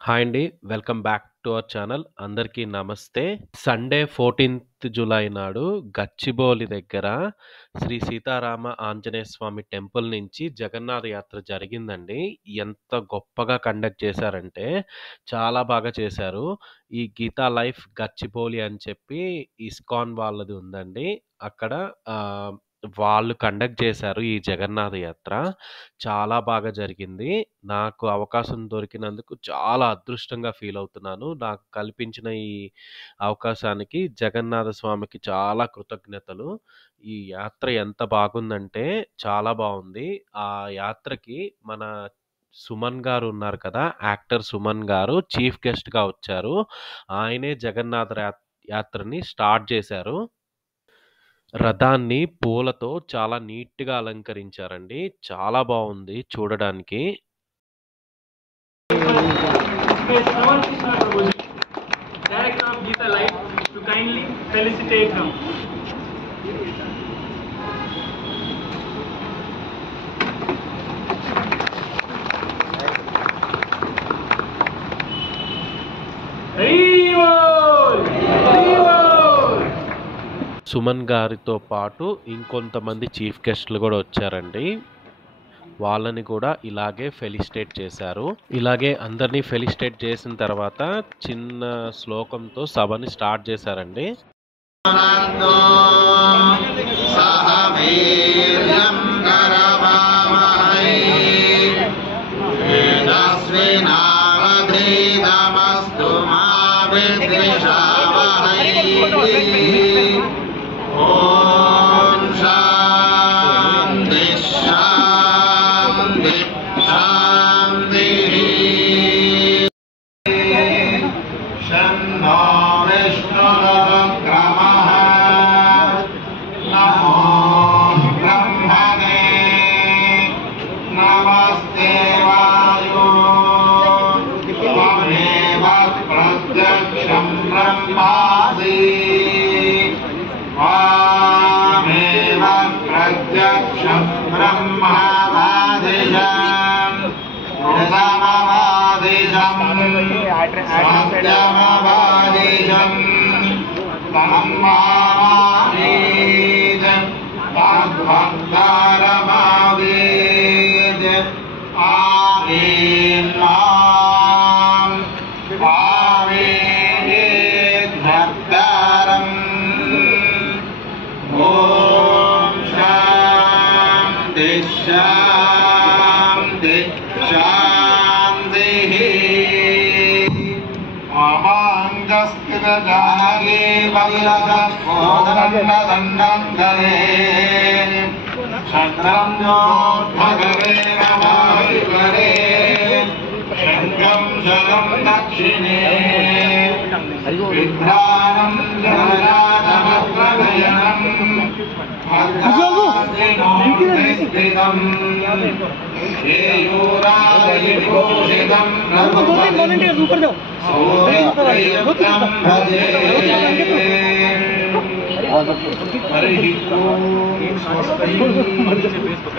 Hi అండి. Welcome back to our channel. అందరికీ నమస్తే. సండే 14థ్ జులై నాడు గచ్చిబౌలి దగ్గర శ్రీ సీతారామ ఆంజనేయ స్వామి టెంపుల్ నుంచి జగన్నాథ యాత్ర జరిగిందండి. ఎంత గొప్పగా కండక్ట్ చేశారంటే చాలా బాగా చేశారు. ఈ గీతా లైఫ్ గచ్చిబౌలి అని చెప్పి ఇస్కాన్ వాళ్ళది ఉందండి. అక్కడ వాళ్ళు కండక్ట్ చేశారు ఈ జగన్నాథ యాత్ర. చాలా బాగా జరిగింది. నాకు అవకాశం దొరికినందుకు చాలా అదృష్టంగా ఫీల్ అవుతున్నాను. నాకు కల్పించిన ఈ అవకాశానికి జగన్నాథ స్వామికి చాలా కృతజ్ఞతలు. ఈ యాత్ర ఎంత బాగుందంటే చాలా బావుంది. ఆ యాత్రకి మన సుమన్ గారు ఉన్నారు కదా! యాక్టర్ సుమన్ గారు చీఫ్ గెస్ట్‌గా వచ్చారు. ఆయనే జగన్నాథ యాత్రని స్టార్ట్ చేశారు. రథాన్ని పూలతో చాలా నీట్‌గా అలంకరించారండి. చాలా బావుంది చూడడానికి. Director of Geeta Life, to kindly felicitate him. Suman గారితో పాటు ఇంకొంతమంది చీఫ్ గెస్ట్‌లు గూడా వచ్చారండి. వాళ్ళని కూడా ఇలాగే ఫెలిసిటేట్ చేశారు. ఇలాగే అందరిని ఫెలిసిటేట్ చేసిన తర్వాత చిన్న శ్లోకంతో సభని స్టార్ట్ చేశారండి.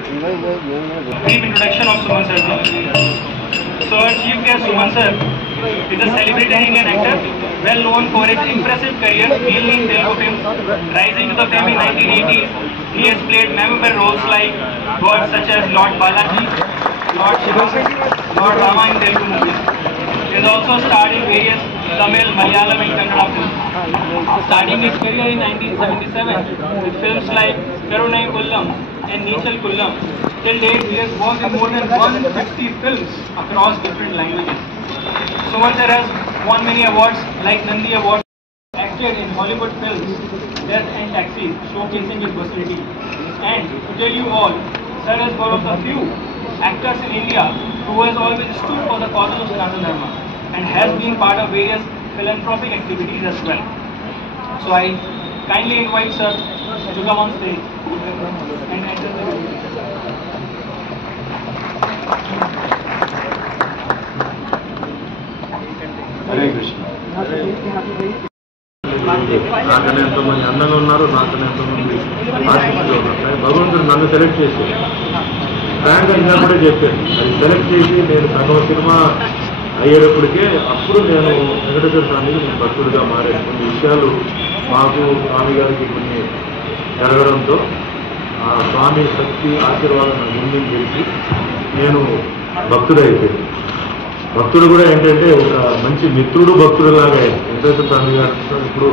Brief introduction of Suman sir. So our chief guest Suman sir is a celebrated Indian actor, well known for his impressive career mainly in Telugu films. Rising to the fame in 1980s, he has played memorable roles like gods such as Lord Balaji, Lord Shiva, Lord Rama in Telugu movies. He has also starred in various Tamil, Malayalam and Kannada films. Starting his career in 1977 with films like Karunai Kullam and Neechal Kullam. Till date, he has worked in more than 150 films across different languages. Suman sir has won many awards like Nandi Award, acted in Hollywood films, Death and Taxi, showcasing his versatility. And to tell you all, sir is one of the few actors in India who has always stood for the causes of Sanatana Dharma and has been part of various philanthropic activities as well. So I kindly invite sir to come on stage and enter the room. Hare Krishna. నాకనే ఎంతోమంది అందంగా ఉన్నారు, నాకనే ఎంతోమంది ఆర్టిస్టులు ఉన్నారు. భగవంతుడు నన్ను select చేశారు. Frank అని కూడా చెప్పాను, అది సెలెక్ట్ చేసి నేను సగం సినిమా అయ్యేటప్పటికే అప్పుడు నేను వెంకటేశ్వర స్వామికి నేను భక్తుడిగా మారాను. కొన్ని విషయాలు మాకు స్వామి గారికి కొన్ని జరగడంతో ఆ స్వామి శక్తి ఆశీర్వాదం నాకు ముందు తెలిసి నేను భక్తుడైపోయాను. భక్తుడు కూడా ఏంటంటే ఒక మంచి మిత్రుడు భక్తుడులాగా వెంకటేశ్వర స్వామి గారు ఇప్పుడు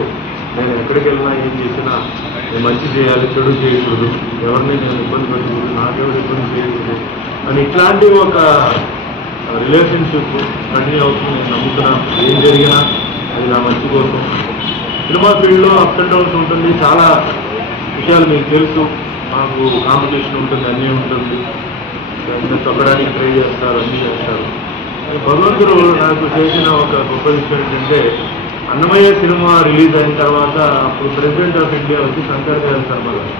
నేను ఎక్కడికి వెళ్ళినా ఏం చేసినా నేను మంచి చేయాలి, చెడు చేయకూడదు, ఎవరిని నేను ఇబ్బంది పెట్టకూడదు, నాకెవరు ఇబ్బంది చేయకూడదు అని ఇట్లాంటి ఒక రిలేషన్షిప్ కంటిన్యూ అవుతుంది. నేను నమ్ముతున్నాను ఏం జరిగినా అది నా మంచి కోసం. సినిమా ఫీల్డ్లో అప్స్ అండ్ డౌన్స్ ఉంటుంది, చాలా విషయాలు మీకు తెలుసు. మాకు కాంపిటీషన్ ఉంటుంది, అన్నీ ఉంటుంది, తొక్కడానికి ట్రై చేస్తారు, అన్నీ చేస్తారు. భగవంతుడు నాకు చేసిన ఒక గొప్ప విషయం ఏంటంటే అన్నమయ్య సినిమా రిలీజ్ అయిన తర్వాత అప్పుడు ప్రెసిడెంట్ ఆఫ్ ఇండియా వచ్చి శంకర్ దయాళ్ శర్మ గారు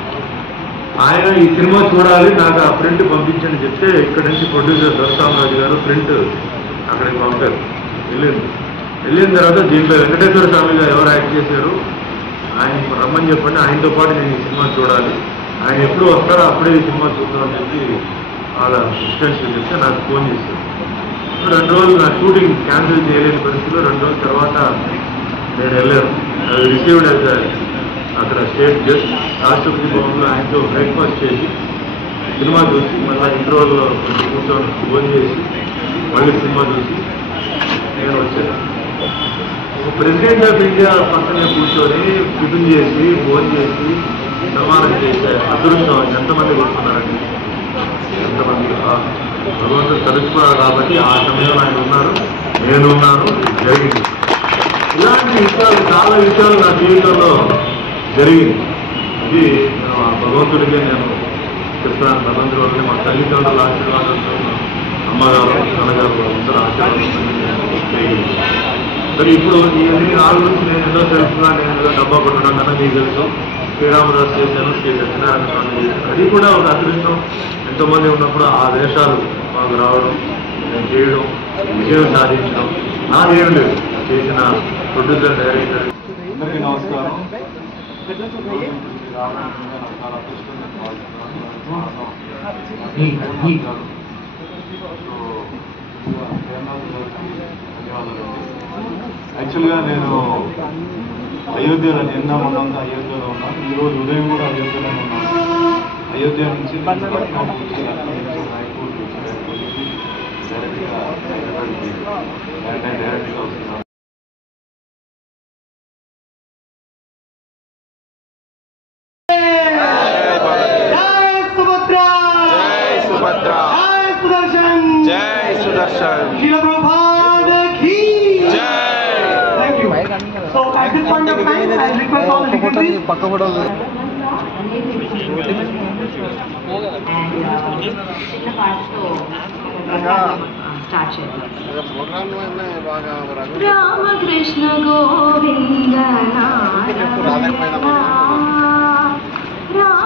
ఆయన ఈ సినిమా చూడాలి, నాకు ఆ ప్రింట్ పంపించని చెప్తే ఇక్కడ నుంచి ప్రొడ్యూసర్ దర్శరామరాజు గారు ప్రింట్ అక్కడికి పంపారు. వెళ్ళిన తర్వాత దీంట్లో వెంకటేశ్వర స్వామిగా ఎవరు యాక్ట్ చేశారు ఆయన రమ్మని చెప్పండి, ఆయనతో పాటు నేను ఈ సినిమా చూడాలి, ఆయన ఎప్పుడు వస్తారో అప్పుడే ఈ సినిమా చూద్దామని చెప్పి వాళ్ళ అసిస్టెంట్స్ చెప్తే నాకు ఫోన్ చేశారు. 2 రోజులు నా షూటింగ్ క్యాన్సిల్ చేయలేని పరిస్థితిలో 2 రోజుల తర్వాత నేను వెళ్ళాను. అది రిసీవ్డ్ యాజ్ అక్కడ స్టేట్ గెస్ట్ రాష్ట్రపతి భవన్లో ఆయనతో బ్రేక్ఫాస్ట్ చేసి సినిమా చూసి మళ్ళీ ఇంటర్వల్లో కొంచెం కూర్చొని ఫోన్ చేసి మళ్ళీ సినిమా చూసి నేను వచ్చాను. ప్రెసిడెంట్ ఆఫ్ ఇండియా పక్కనే కూర్చొని టిఫిన్ చేసి ఫోన్ చేసి సన్మానం చేసే అదృష్టం ఎంతమంది కొడుతున్నారండి, ఎంతమంది భగవంతుడు తలుచుకున్నారు కాబట్టి ఆ సమయంలో ఆయన ఉన్నారు, నేను ఉన్నాను, జరిగింది. ఇలాంటి విషయాలు చాలా విషయాలు నా జీవితంలో జరిగింది. ఇది భగవంతుడికే నేను చెప్తున్నాను. భగవంతుడి వల్లనే మా తల్లిదండ్రుల ఆశీర్వాదంతో అమ్మగారు నాన్నగారు అందరూ ఆశీర్వాదం చేయగలిగింది. మరి ఇప్పుడు ఇవన్నీ నా గురించి నేను ఎన్నో తెలుసుకున్నాను. నేను ఏదో డబ్బా కొట్టడం కన్నా మీకు తెలుసు, శ్రీరామదాస్ చేశాను, శ్రీ సత్యనారాయణ స్వామి చేశాను. అది కూడా ఒక అదృష్టం. ఎంతోమంది ఉన్నప్పుడు ఆ వేషాలు మాకు రావడం, నేను చేయడం, విజయం సాధించడం నాదేం లేదు. చేసిన ప్రొడ్యూసర్ డైరెక్టర్ అందరికీ నమస్కారం. యాక్చువల్గా నేను అయోధ్యలో నిన్న మొన్నంతా అయోధ్యలో ఉన్నాను. ఈరోజు ఉదయం కూడా అయోధ్యలోనే ఉన్నాను. అయోధ్య నుంచి డైరెక్ట్గా వస్తున్నాను. పక్క ఫోటో రామకృష్ణ గోవింద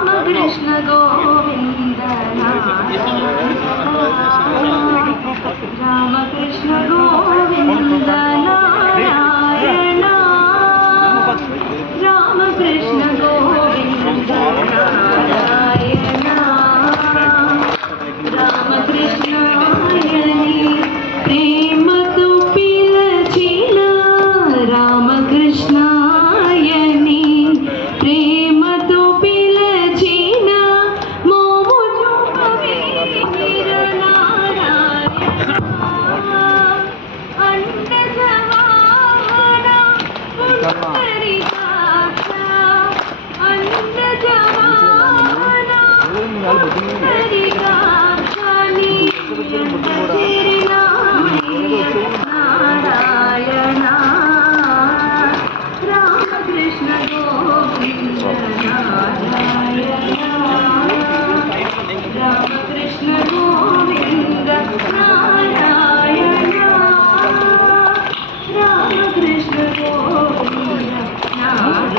రామకృష్ణ గోవింద రామకృష్ణ గోవింద నారాయణ రామకృష్ణ గోవింద నారాయణ రామకృష్ణాయని ప్రేమతో పిలచిన రామకృష్ణాయని ప్రేమతో పిలచిన మోము చూపవే వీరనారాయణ అండజవాహన పుండరీకాక్ష అండజవాహన పుండరీకాక్ష నారాయణ రామకృష్ణ గోవింద నారాయణ రామకృష్ణ గోవింద నారాయణ రామకృష్ణ గోవింద నారాయణ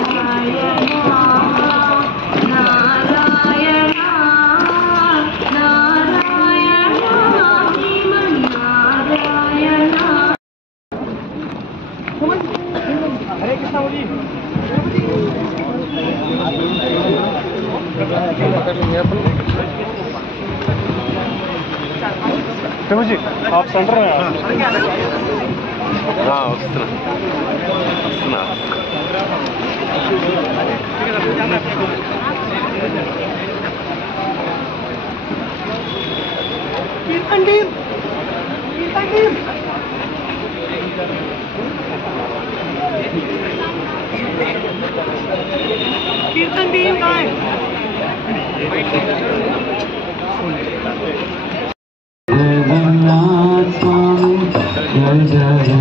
నారాయణ आप सेंटर में వస్తున్నా. कीर्तन टीम कहाँ है? जगन्नाथ स्वामी जय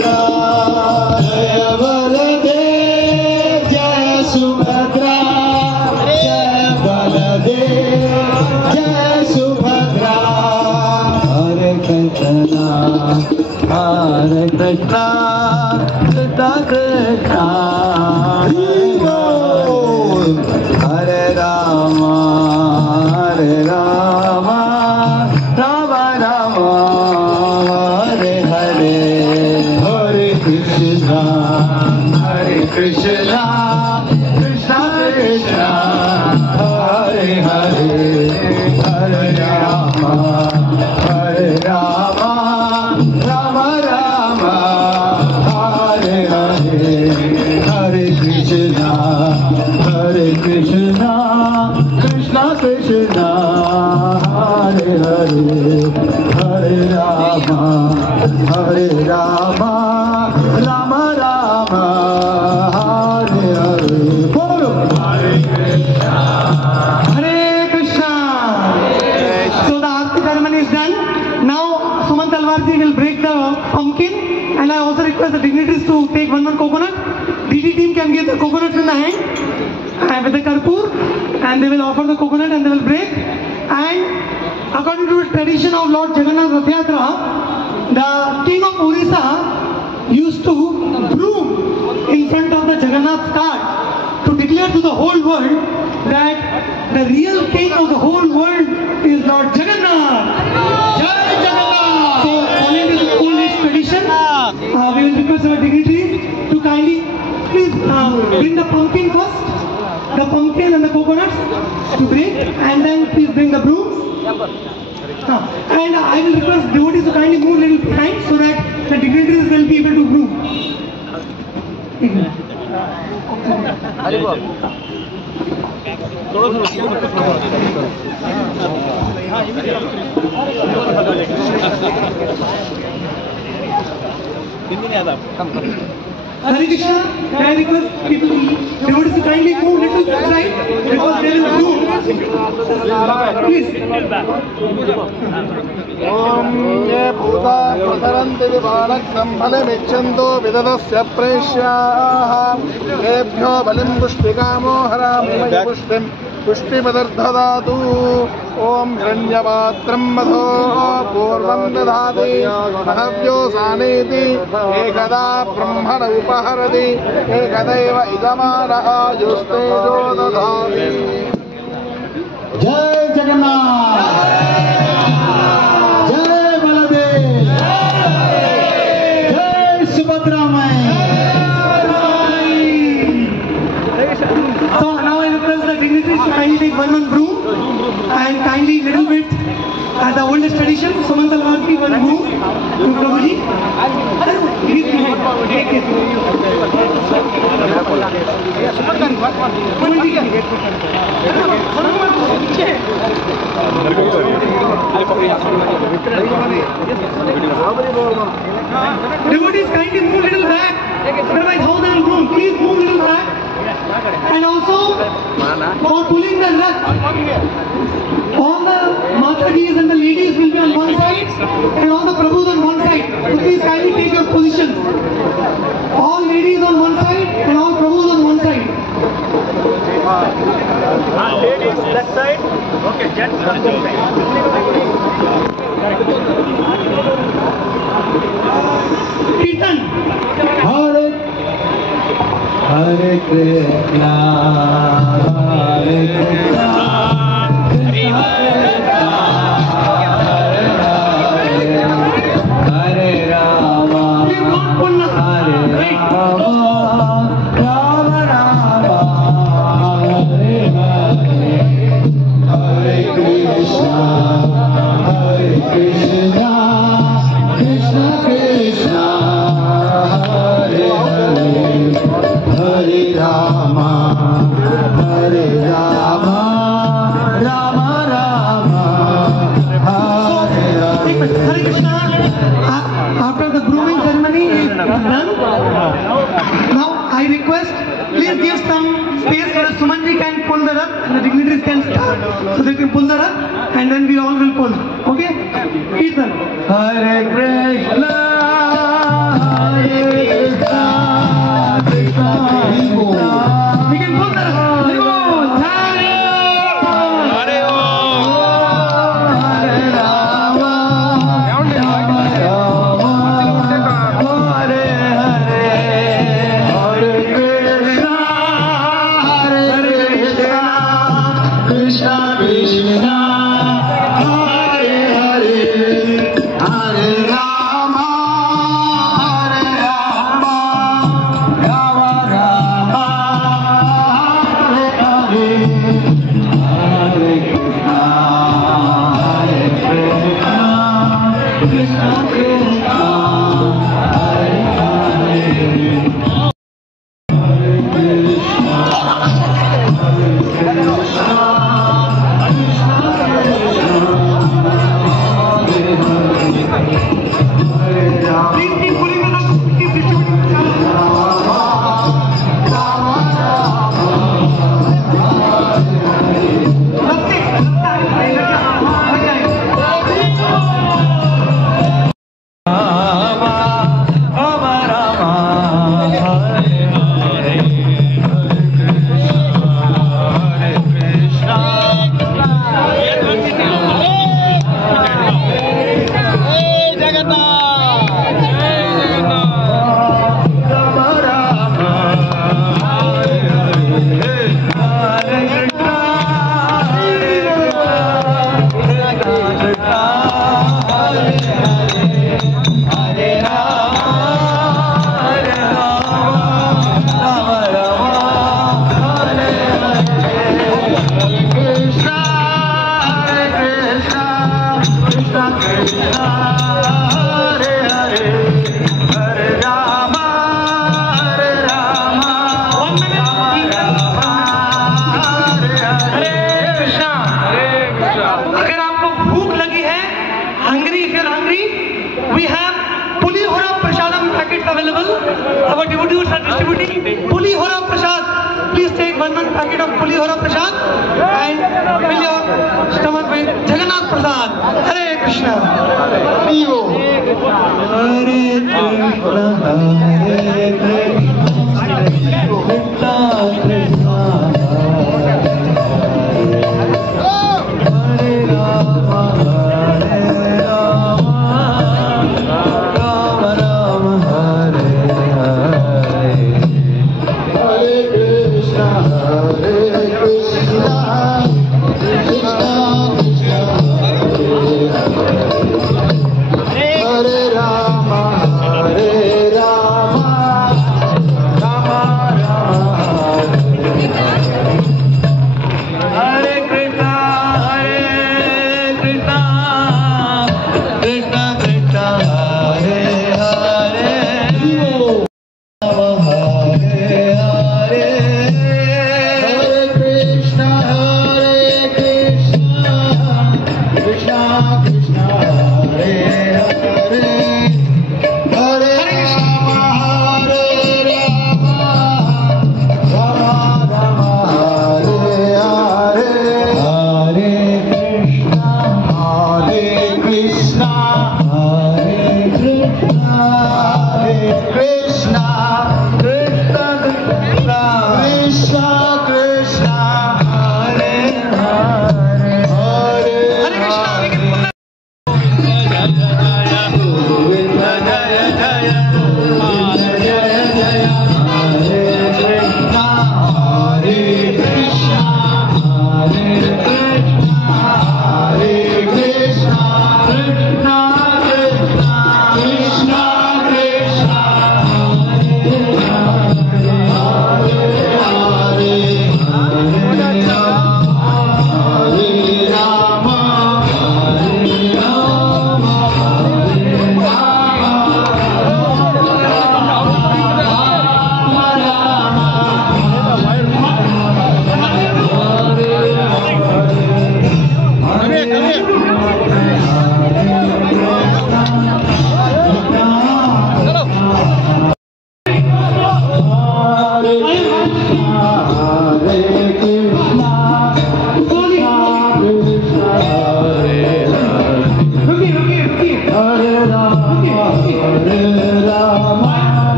Subhadra, Jaya Baladev, Jaya Subhadra, Jaya Baladev, Jaya Subhadra. Hare Krishna, Hare Krishna, Krishna Krishna, Hare Rama, Hare Rama, Rama Rama, Hare Hare, Hare Krishna, Krishna Krishna, Hare Hare, Hare Rama, Hare Rama, Rama Rama, Hare Hare, Hare Krishna, Krishna Krishna, Hare Hare, Hare Rama, Hare Rama, Rama Rama, Hare Hare. Bolo Hare Krishna, Hare Krishna. So the Aarti ceremony is done. Now Sumant Talwarji will break the pumpkin, and I also request the dignitaries to take one coconut. DD team can give the coconuts in the hand with the karpur, and they will offer the coconut and they will break. And according to the tradition of Lord Jagannath Rath Yatra, the king of Orissa used to broom in front of the Jagannath cart to declare to the whole world that the real king of the whole world is Lord Jagannath. Jai Jagannath! So following this old age tradition, we will request our dignitaries to kindly please bring the pumpkin first, the pumpkin and the coconuts to break, and then please bring the brooms. And I will request devotees to kindly move a little behind so that the dignitaries will be able to broom. Hare Krishna, can I request people, devotees to kindly move little side because they will broom. Please. Om ye bhuta prasaranti vivarakam bhalamicchanto vidadasya preshyaha ebhyo balim pushpikamo harami pushpim pushpimadardhadatu Om hiranyapatram madho purvam dadhati mahavyo saneti ekada brahmana upaharati ekadaiva idamanaha yustejo dadhati. Jai Jagannath, Jai Baladev, Jai Subhadra Mai. So now I request the dignitaries to kindly take one broom and kindly little bit as the oldest tradition, Sumant Talwarji one broom to Prabhuji. Take it. Devotees kindly move little back. Otherwise how they will broom? Please move little back. And also for pulling the rath, all the Matajis and the ladies will be on one side and all the Prabhus on one side. So please kindly take your positions. All ladies on one side and all Prabhus on one side. Ladies that side. Okay, gents on this side. Kirtan. Hare Krishna, Hare Krishna, Krishna Krishna, Hare Rama, Hare Rama, Rama Rama, Hare Hare, Hare Krishna, Krishna Krishna, Hare Hare, Hare Rama, Rama Rama, Hare Hare. Hare Krishna. After the brooming ceremony is done, now I request please give some space so that Sumanji can pull the rath and the dignitaries can start so they can pull the rath and then we all will pull. Okay? Kirtan. Hare Krishna, Hare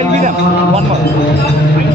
I'll give them. One more.